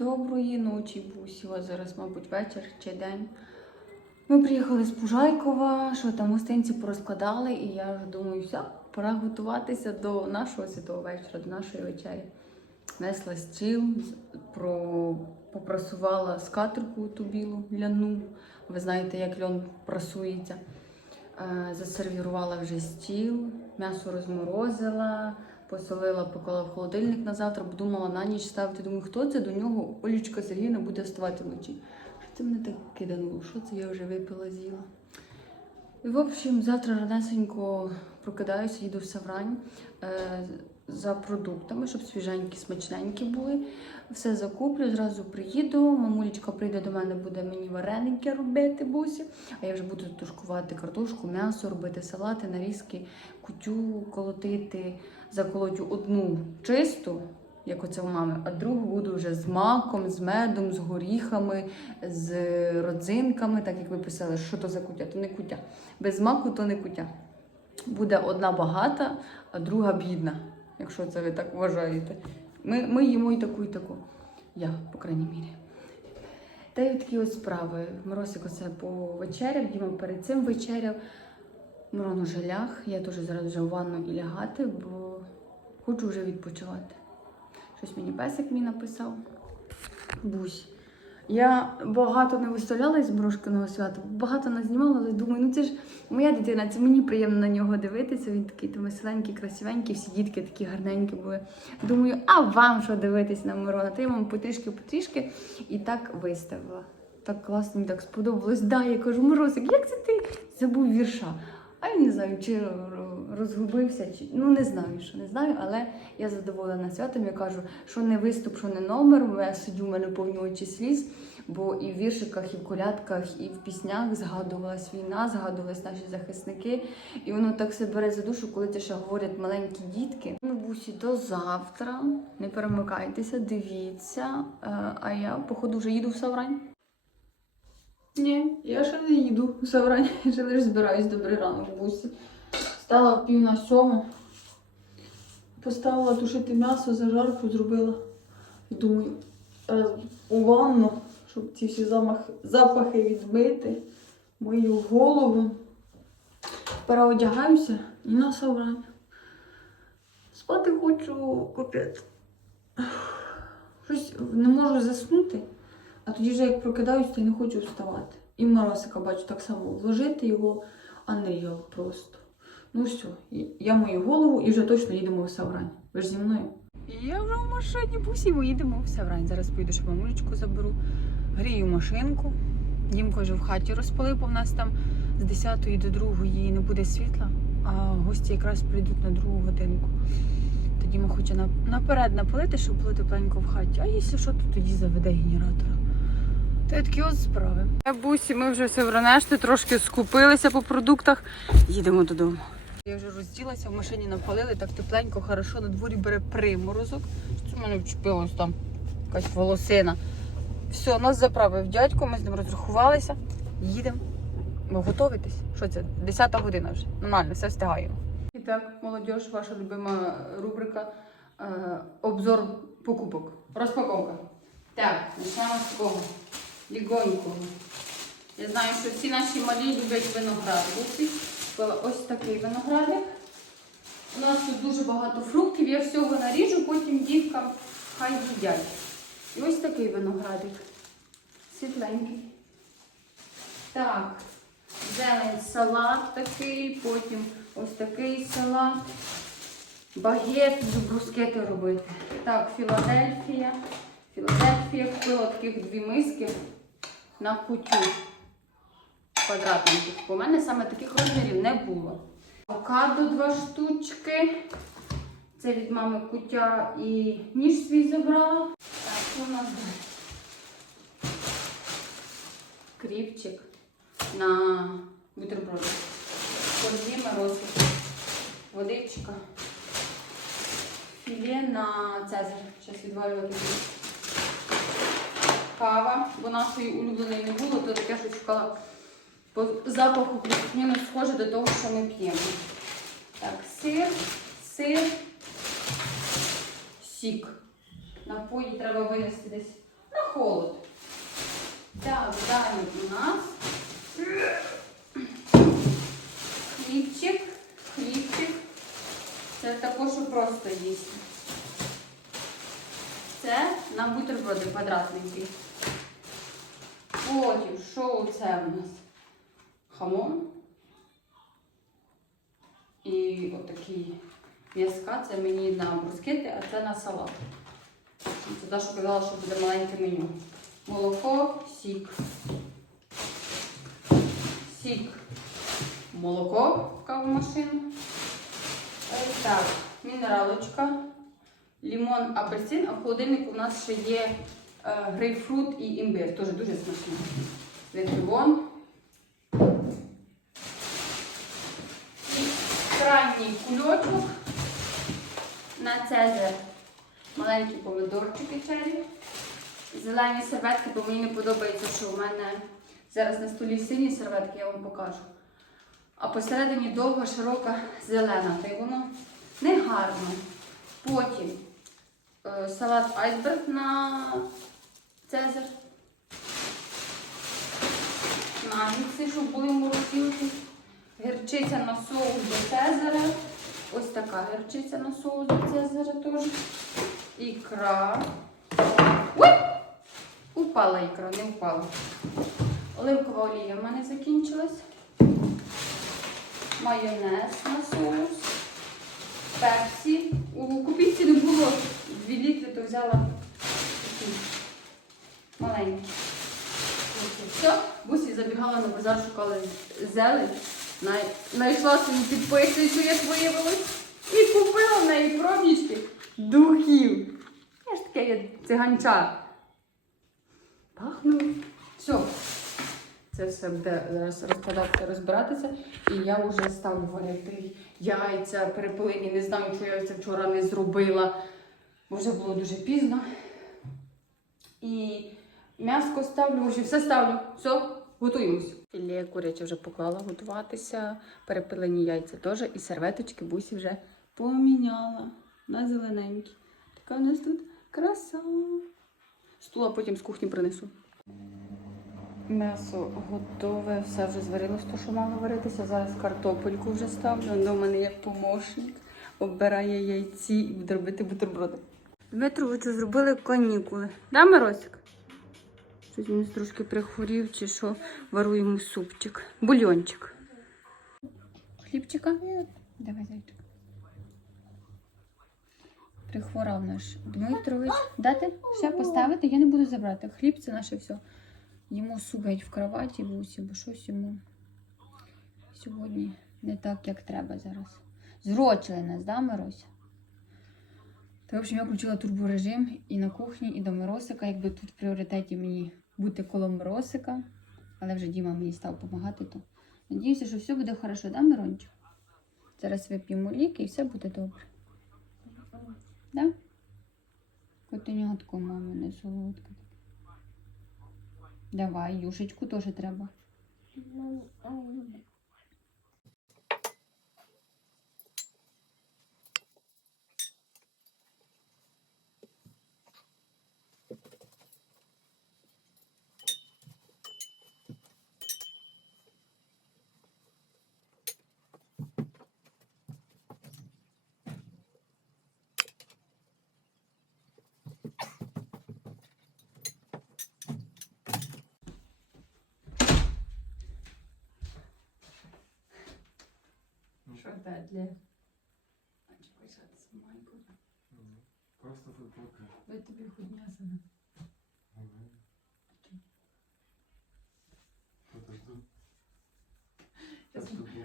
Доброї ночі, Бусі. Зараз, мабуть, вечір чи день. Ми приїхали з Пужайкова, що там гостинці порозкладали, і я вже думаю, все, пора готуватися до нашого святого вечора, до нашої вечері. Несла стіл, про... попрасувала скатерку ту білу ляну. Ви знаєте, як льон прасується. Е, Засервірувала вже стіл, м'ясо розморозила, посолила, поклала в холодильник на завтра, бо думала на ніч ставити. Думаю, хто це до нього Олічка Сергійна буде вставати вночі. Що це мене так кидануло? Що це я вже випила, з'їла? І, в общем, завтра ранесенько прокидаюся, їду в Саврань е, за продуктами, щоб свіженькі, смачненькі були. Все закуплю, зразу приїду. Мамулечка прийде до мене, буде мені вареники робити бусі. А я вже буду тушкувати картошку, м'ясо, робити салати, нарізки, кутю колотити. Заколотю одну чисту, як оце у мами, а другу буду вже з маком, з медом, з горіхами, з родзинками, так як ви писали, що то за кутя, то не кутя. Без маку то не кутя. Буде одна багата, а друга бідна, якщо це ви так вважаєте. Ми, ми їмо і таку, і таку. Я, по крайній мірі. Та й такі ось справи. Моросик оце повечеряв, Діма перед цим вечеряв. Мирон уже ляг. Я теж зараз вже в ванну і лягати, бо хочу вже відпочивати. Щось мені песик мій написав. Бусь. Я багато не виставляла з брошкиного свята, багато не знімала, але думаю, ну це ж моя дитина, це мені приємно на нього дивитися. Він такий там веселенький, красивенький, всі дітки такі гарненькі були. Думаю, а вам що дивитись на Мирона? Та я вам потрішки-потрішки і так виставила. Так класно, мені так сподобалось. Да, я кажу, Морозик, як це ти забув вірша? А я не знаю, чи розгубився, чи ну не знаю, що не знаю, але я задоволена святом. Я кажу, що не виступ, що не номер. Я сидю, в мене повні сліз, бо і в віршиках, і в колядках, і в піснях згадувалась війна, згадувались наші захисники. І воно так все бере за душу, коли це ще говорять маленькі дітки. Ну, бусі, до завтра. Не перемикайтеся, дивіться. Е, А я, походу, вже їду в Саврань. Ні, я ще не їду в Саврань, я ще лише збираюсь добрий ранок бусі. Стала в пів на сьому. Поставила тушити м'ясо, зажарку зробила. Думаю, раз у ванну, щоб ці всі замахи, запахи відбити, мою голову. Переодягаюся і на Саврань. Спати хочу капець. Щось не можу заснути. А тоді вже як прокидаюсь, то не хочу вставати. І Моросика бачу так само вложити його, а не його просто. Ну все, я мою голову і вже точно їдемо в Саврань. Ви ж зі мною? Я вже в машині, бусі, ми їдемо в Саврань. Зараз поїду, ще мамулечку заберу. Грію машинку. Дімко вже в хаті розпалив, бо в нас там з 10 до 2 не буде світла, а гості якраз прийдуть на другу годинку. Тоді ми хоче наперед напалити, щоб було тепленько в хаті. А якщо що, то тоді заведе генератора. Та такі от справи. Бусі, ми вже все вранешти, трошки скупилися по продуктах. Їдемо додому. Я вже розділася, в машині напалили, так тепленько, хорошо, на дворі бере приморозок. Що в мене вчепилось там якась волосина. Все, нас заправив дядько, ми з ним розрахувалися. Їдемо. Ви готовитесь? Що це? Десята година вже. Нормально, все встигаємо. І так, молодь, ваша любима рубрика е, обзор покупок. Розпаковка. Так, почнемо з такого лігонького. Я знаю, що всі наші малі люблять виноград. Купила ось такий виноградик. У нас тут дуже багато фруктів, я всього наріжу, потім діткам хай їдять. І ось такий виноградик. Світленький. Так, зелень, салат такий, потім ось такий салат. Багет, брускети робити. Так, Філадельфія. Філадельфія купила таких дві миски на кутю квадратненьких. У мене саме таких розмірів не було. Авокадо два штучки. Це від мами кутя і ніж свій забрала. Так, у нас? Кріпчик на бутерброди. Корзина розвитку. Водичка. Філе на цезар. Зараз відвалювати. Кава, бо нашої улюбленої не було, то таке, що шукала по запаху плюс-мінус схоже до того, що ми п'ємо. Так, сир, сир, сік. Напої треба винести десь на холод. Так, далі у нас хлібчик, хлібчик. Це також просто їсти. Це на бутерброди квадратненький. Потім, що це у нас? Хамон. І отакий м'язка, це мені на брускети, а це на салат. Це що казала, що буде маленьке меню. Молоко, сік. Сік. Молоко в кавомашину. Так, мінералочка, лімон, апельсин, а в холодильнику у нас ще є е, грейпфрут і імбир. Теж дуже смачно. Лимон. І крайній кульочок на цезар. Маленькі помидорчики чері. Зелені серветки, бо мені не подобається, що в мене зараз на столі сині серветки, я вам покажу. А посередині довга, широка, зелена. Та й воно не гарно. Потім е, салат айсберг на цезар. Нагідці, щоб були морозилки. Гірчиця на соус до цезаря. Ось така гірчиця на соус до цезаря теж. Ікра. Ой! Упала ікра, не впала. Оливкова олія в мене закінчилась. Майонез на соус. Пепсі. У купітці не було 2 літри, то взяла такі маленькі. Все, Бусі забігала на базар, шукала зелень. Най- Знайшла собі підписуючу, як виявилось. І купила в неї пробнічки духів. Я ж таке є циганча. Пахну. Все. Це все буде зараз розкладатися, розбиратися. І я вже ставлю варити яйця, перепилені. Не знаю, чого я це вчора не зробила, бо вже було дуже пізно. І м'яско ставлю, вже все ставлю. Все, готуємось. Філе куряче вже поклала готуватися, перепилені яйця теж, і серветочки бусі вже поміняла на зелененькі. Така у нас тут краса. Стула потім з кухні принесу. М'ясо готове, все вже зварилось, то що мало варитися. Зараз картопельку вже ставлю. Воно в мене як помощник. Обирає яйці і буде робити бутерброди. Дмитровичу зробили канікули. Да, Миросик? Щось він трошки прихворів чи що. Варуємо супчик. Бульончик. Хлібчика? Давай, зайчик. Прихворав наш Дмитрович. Дати? Ще поставити? Я не буду забрати. Хліб це наше все. Йому суп в кроваті бусі, бо щось йому сьогодні не так, як треба зараз. Зрочили нас, да, Мирося? Та, в общем, я включила турборежим і на кухні, і до Миросика. Якби тут в пріоритеті мені бути коло Росика, але вже Діма мені став допомагати, то надіюся, що все буде хорошо, да, Мирончик? Зараз вип'ємо ліки і все буде добре. Да? Котенятко, мама, не солодка. Давай, юшечку теж треба. Що це для... Просто футболка. Ви тобі худня. Подожду. Щас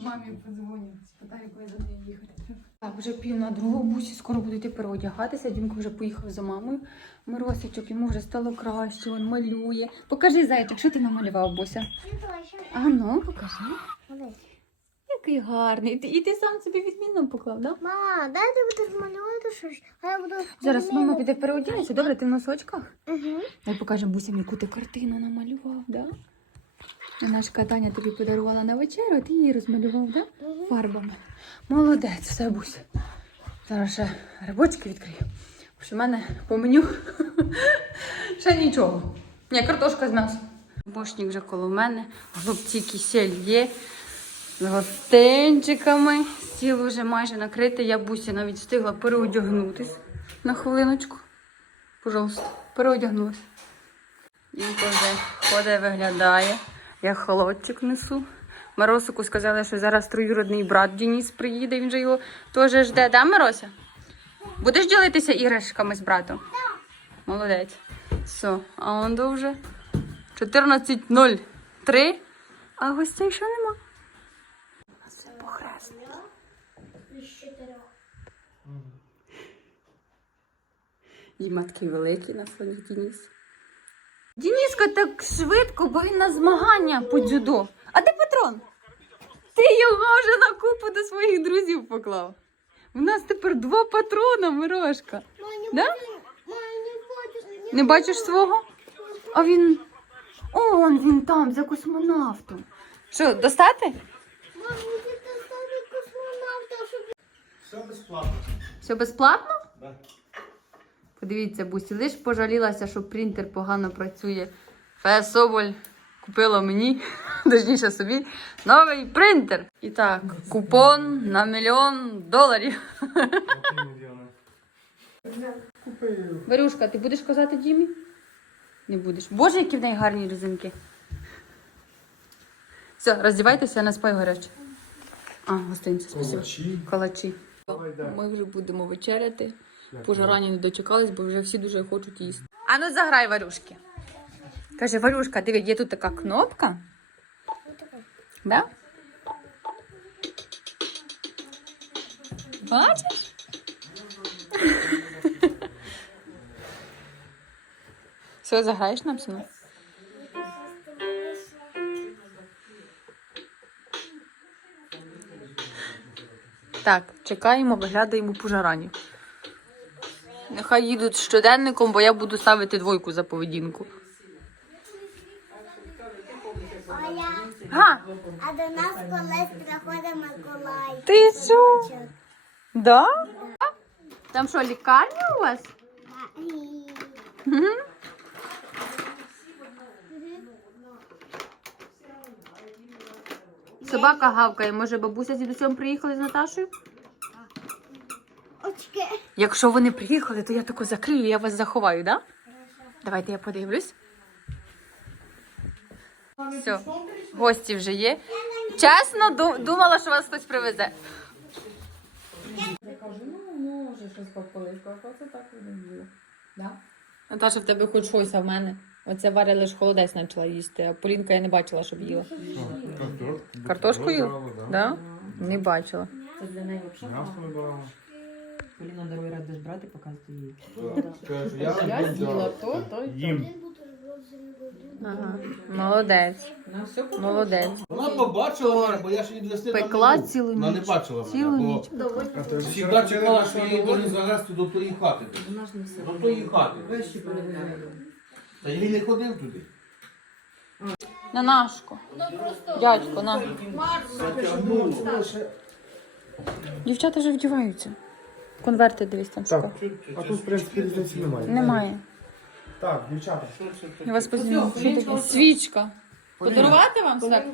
Мамі подзвоню, спитаю, коли до неї їхати треба. Так, вже пів на другу бусі, скоро буду йти переодягатися. Дімко вже поїхав за мамою. Миросичок, йому вже стало краще, він малює. Покажи, зайчик, що ти намалював, Буся? А ну, покажи. Який гарний. І ти, і ти сам собі відмінно поклав, так? Да? Мама, дай ти будеш малювати щось, а я буду. Зараз мама піде переодягнеться. Добре, ти в носочках? Угу. Дай покажемо бусям, яку ти картину намалював, да? А Наш Таня тобі подарувала на вечерю, а ти її розмалював, да? Фарбами. Молодець, все, бусь. Зараз ще грибочки відкрию. В мене по меню ще нічого. Ні, картошка з м'ясом. Бошник вже коло мене, голубці кисель є. З гостинчиками. Стіл вже майже накритий. Я бусі навіть встигла переодягнутись на хвилиночку. Пожалуйста, переодягнулась. Інко вже ходить, виглядає. Я холодчик несу. Миросику сказали, що зараз троюродний брат Денис приїде, він же його теж жде. Да, Мирося? Будеш ділитися іграшками з братом? Так. Молодець. Все, а он до вже 14.03, а гостей ще нема. Це похресний. Діма такий великий на фоні Дініс. Дініска так швидко, бо він на змагання по дзюдо. А де патрон? Ти його вже на купу до своїх друзів поклав. У нас тепер два патрона, Мирошка. Да? Не бачиш свого? А він. Он він там, за космонавтом. Що, достати? Все безплатно. Все безплатно? Да. Подивіться, Бусі, лиш пожалілася, що принтер погано працює. Фея Соболь купила мені, точніше собі, новий принтер. І так, купон на мільйон доларів. Варюшка, ти будеш казати Дімі? Не будеш. Боже, які в неї гарні резинки. Все, роздівайтеся, на спай гаряче. А, гостинці, спасибо. Калачі. Ми вже будемо вечеряти. Пожарані не дочекались, бо вже всі дуже хочуть їсти. А ну заграй, Варюшки. Каже, Варюшка, диви, є тут така кнопка. Да? Бачиш? Все, заграєш нам сину? Так, чекаємо, виглядаємо пожаранів. Нехай їдуть з щоденником, бо я буду ставити двойку за поведінку. Га! а до нас колись приходить Миколай. Ти що? Да? Там що, лікарня у вас? Собака гавкає. Може, бабуся з дідусем приїхали з Наташою? Очки. Якщо вони приїхали, то я тако закрию, я вас заховаю, да? Давайте я подивлюсь. Все, гості вже є. Чесно, думала, що вас хтось привезе. Я кажу, ну може щось попалити, а це так не було. Да? Наташа, в тебе хоч щось, а в мене. Оце Варя лише холодець почала їсти, а Полінка я не бачила, щоб їла. Картошку їла? Да? Не бачила. Це для неї взагалі. Поліна другий раз будеш брати, показувати їй. Кажу, Я я з'їла то, то й то. їм. Ага. Молодець. Все Молодець. Вона побачила мене, бо я ж її для сина Пекла не був. цілу Вона ніч. не бачила Цілу мене, ніч. бо завжди чекала, що я її должен завести до тої хати. Вона ж не все. До тої хати. Вещі перевіряє. Та я не ходив туди. На нашку. Дядько, на. Дівчата вже вдіваються. Конверти дивись там Так, скоро. а тут, в принципі, різниці немає. Немає. Так, дівчата. Я вас позніму. Що таке? Свічка. Подарувати вам так?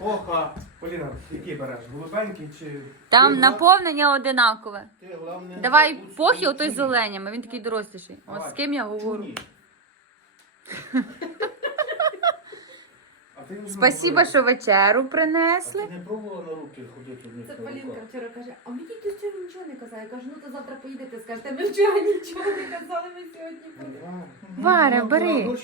Оха. Поліна, який береш? Голубенький чи... Там наповнення одинакове. Ти, головне, Давай будь похі собі отой з оленями. Він такий доросліший. От з ким я говорю. Ні. Ти Спасіба, що вечеру принесли. ти не пробувала на руки ходити в них? Це на Полінка руках? вчора каже, а мені цього нічого не казав. Я кажу, ну то завтра поїдете, скажете, ми вчора нічого не казали, ми сьогодні поїдемо. Варя, Ну, бери.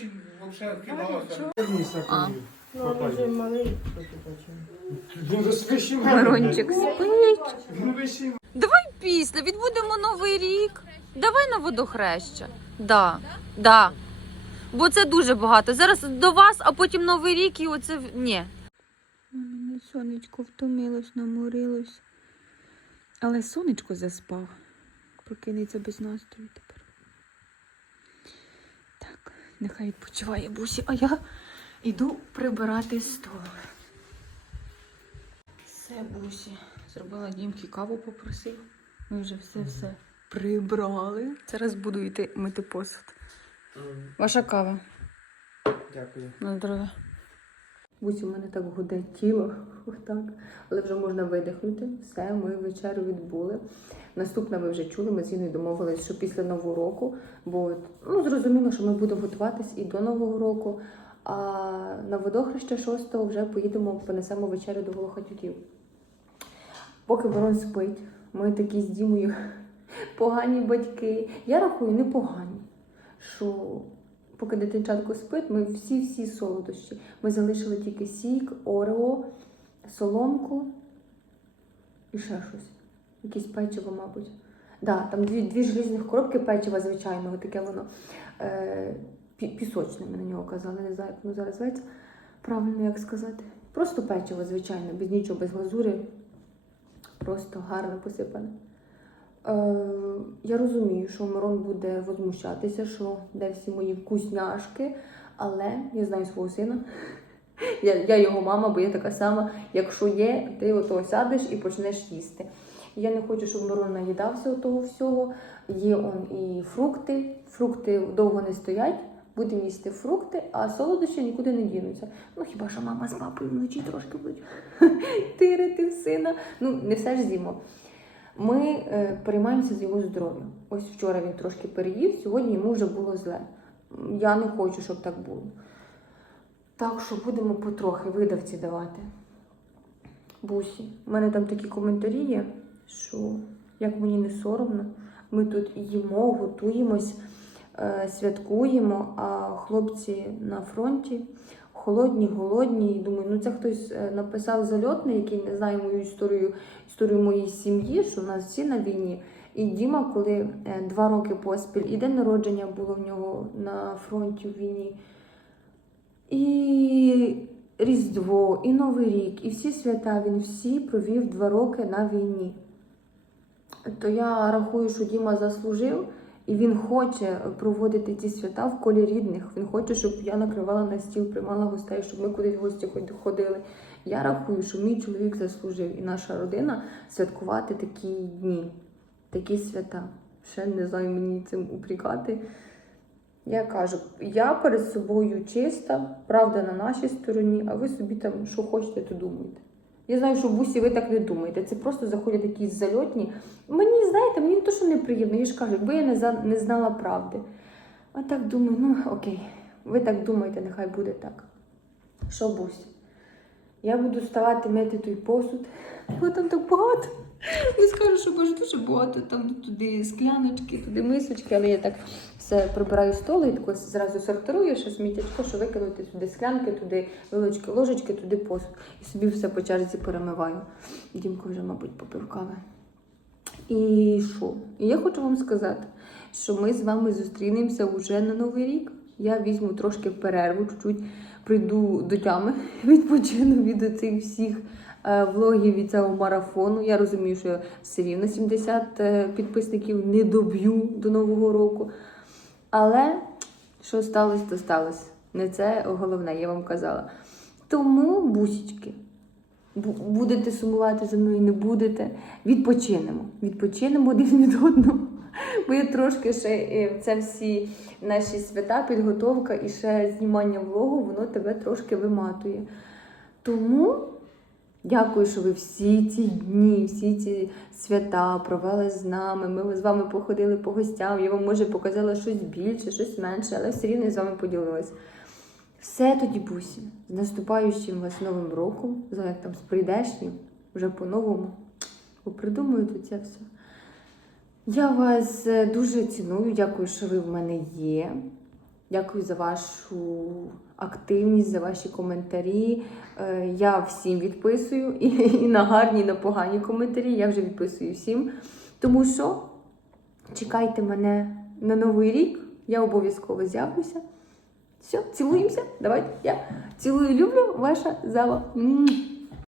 свищий Мирончик спить. Давай після, відбудемо новий рік. Давай на водохреща. Да. Да. Бо це дуже багато. Зараз до вас, а потім новий рік і оце. Ні. Мене сонечко втомилось, наморилось. Але сонечко заспав. Прокинеться без настрою тепер. Так, нехай відпочиває бусі, а я йду прибирати стол. Все, бусі. Зробила Дімки каву попросив. Ми вже все-все прибрали. Зараз буду йти мити посуд. Ваша кава. Дякую. На здоров'я. Ось у мене так гуде тіло, отак. Але вже можна видихнути. Все, ми вечерю відбули. Наступне ви вже чули, ми з Іною домовились, що після Нового року, бо ну, зрозуміло, що ми будемо готуватись і до Нового року. А на водохреще 6 вже поїдемо, понесемо вечерю до Волохатютів. Поки Ворон спить, ми такі з Дімою погані батьки. Я рахую, непогані. Що поки дитинчатко спить, ми всі-всі солодощі. Ми залишили тільки сік, орео, соломку і ще щось. Якесь печиво, мабуть. Да, там дві, дві желізних коробки печива звичайного, таке воно е, пісочне, ми на нього казали, не знаю, як воно зараз зветься. Правильно як сказати. Просто печиво, звичайне, без нічого, без глазурі. Просто гарно посипане. Е, я розумію, що Мирон буде возмущатися, що де всі мої вкусняшки, але я знаю свого сина. Я, я його мама, бо я така сама. Якщо є, ти ото сядеш і почнеш їсти. Я не хочу, щоб Мирон наїдався того всього. Є он і фрукти. Фрукти довго не стоять. Будемо їсти фрукти, а солодощі нікуди не дінуться. Ну хіба що мама з папою вночі трошки будуть тирити в сина. Ну, не все ж з'їмо. Ми е, переймаємося з його здоров'ям. Ось вчора він трошки переїв, сьогодні йому вже було зле. Я не хочу, щоб так було. Так що будемо потрохи видавці давати. Бусі, у мене там такі коментарі є, що як мені не соромно, ми тут їмо, готуємось, е, святкуємо, а хлопці на фронті холодні, голодні. І думаю, ну це хтось е, написав зальотний, який не знає мою історію, історію моєї сім'ї, що в нас всі на війні. І Діма, коли е, два роки поспіль, і день народження було в нього на фронті в війні. І Різдво, і Новий рік, і всі свята він всі провів два роки на війні. То я рахую, що Діма заслужив, і він хоче проводити ці свята в колі рідних. Він хоче, щоб я накривала на стіл, приймала гостей, щоб ми кудись в гості ходили. Я рахую, що мій чоловік заслужив і наша родина святкувати такі дні, такі свята. Ще не знаю мені цим упрікати. Я кажу, я перед собою чиста, правда на нашій стороні, а ви собі там що хочете, то думайте. Я знаю, що в бусі ви так не думаєте. Це просто заходять якісь зальотні. Мені, знаєте, мені не то, що неприємно, я ж кажу, якби я не, не знала правди. А так думаю, ну окей, ви так думаєте, нехай буде так. Що бусь? Я буду вставати мити той посуд. Його там так багато. Не скажу, що боже, дуже багато. Там туди скляночки, туди мисочки, але я так все прибираю столи і тако зразу сортирую, ще сміттячко, що викинути туди склянки, туди вилочки, ложечки, туди посуд. І собі все по черзі перемиваю. Дімко вже, мабуть, попив кави. І що? І я хочу вам сказати, що ми з вами зустрінемося вже на Новий рік. Я візьму трошки перерву, чуть-чуть прийду до тями, відпочину від цих всіх влогів від цього марафону. Я розумію, що я все рівно 70 е, підписників не доб'ю до Нового року. Але що сталося, то сталося. Не це головне, я вам казала. Тому, бусічки, будете сумувати за мною, не будете. Відпочинемо. Відпочинемо один від одного. Бо я трошки ще е, це всі наші свята, підготовка і ще знімання влогу, воно тебе трошки виматує. Тому дякую, що ви всі ці дні, всі ці свята провели з нами. Ми з вами походили по гостям. Я вам може показала щось більше, щось менше, але все рівно я з вами поділилась. Все тоді, бусі, з наступаючим вас новим роком, як там з прийдешнім, вже по-новому. Тут це все. Я вас е, дуже ціную, дякую, що ви в мене є. Дякую за вашу активність, за ваші коментарі. Е, Я всім відписую і, і на гарні, і на погані коментарі. Я вже відписую всім. Тому що чекайте мене на новий рік. Я обов'язково з'явлюся. Все, цілуємося. Давайте. Я цілую, люблю, ваша зава. М.